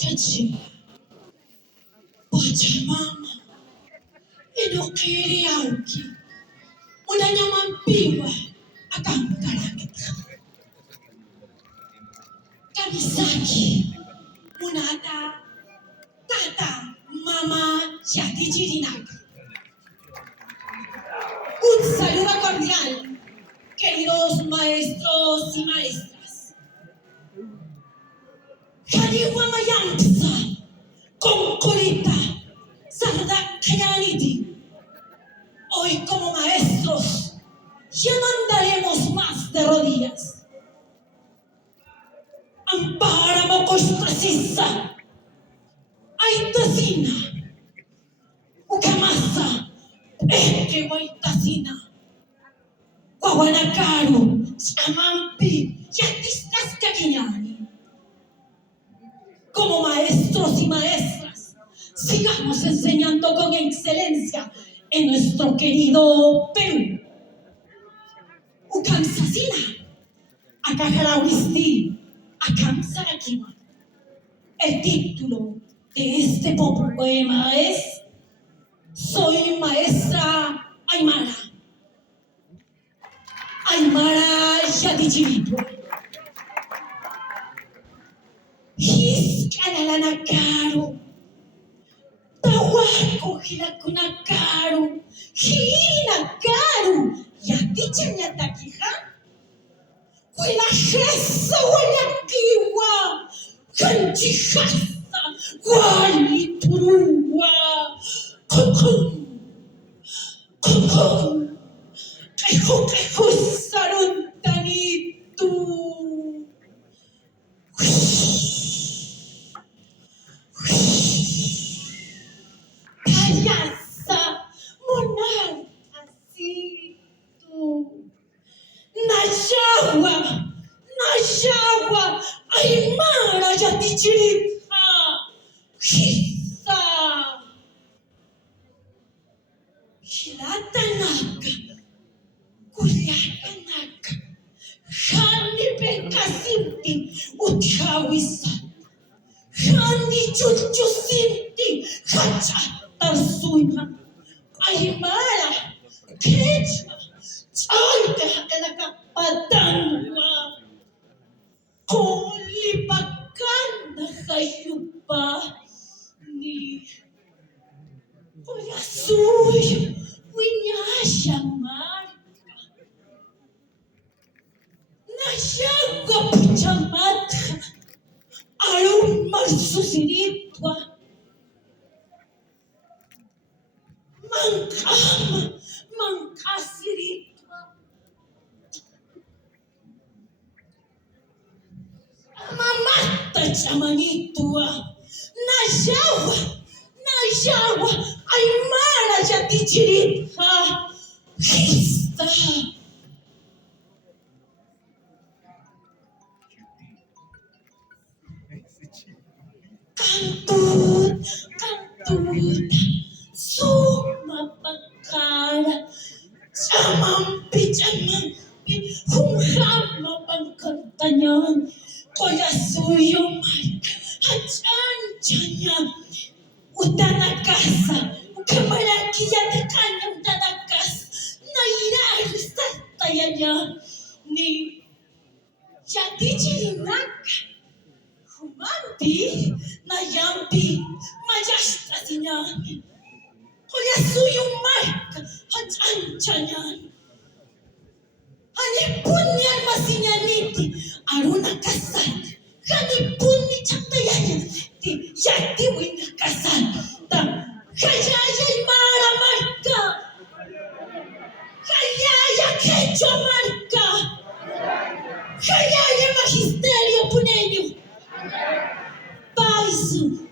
Tachi, Pachamama, Inokiri Auki, Unanyamampiwa, Akamkarakita, Kamisaki, Munata, Tata, Mama, Yatichirinaka. Un saludo cordial, queridos maestros y maestras. Kariwamayamsa, Concolita, Sarda Kayaniti. Hoy como maestros ya no andaremos más de rodillas. Ampáramo costasisa, Aitasina, Ukamasa, Eke Waitasina, Guaguanacaro, Chamampi, Yatistas Caquiñani. Como maestros y maestras, sigamos enseñando con excelencia en nuestro querido Perú. Ukamsasina, Akajarawisti, Akamsarakima. El título de este poema es Soy maestra Aymara. Aymara Yadichirito. Hiskalalanakaru. Tawako hilakunakaru. Hirinakaru. Yatichanyatakiha. Huilajesa huelakiwa. Kanchijasa. Hualiturua. Kokon. Kokon. Kejo saruntanitu. Payasa monarcasitu. Nayawa, Aymara Yatichirita. Hisa. Hilatanaka. Kuliatanaka. Hani Bekasinti. Uchawisa. Hani Chuchusinti. Hachatarsuya. Aymara. Kecha. Chante hakanaka patanwa. Kolipakanda kayupa. Ni. Oyasuyo. Winyasha marka. Nashaga puchamata. Aruma susiritwa. Mankasiritwa. Mamata chamanitwa. Nayawa, Aymara Yatichirita. Hista. Cantut, suma pakara, chamampi, humhama pangkantanyan, koyasuyo marka, hachanchanya, utanakasa, ukamaraki yatakanya utanakasa, nairaru satayanya, ni Yatichirinaka. Humampi, Nayampi, Majastasinyani. Hoyasuyo marka, Hachanchayan. Hanipunyan masinyaniti, Aruna kasal. Hanipuni chatayaniti, Yati wina kasal. Hayaya Aymara marka. Hayaya Quechua marka. Hayaya Magisterio Puneño. Paisu.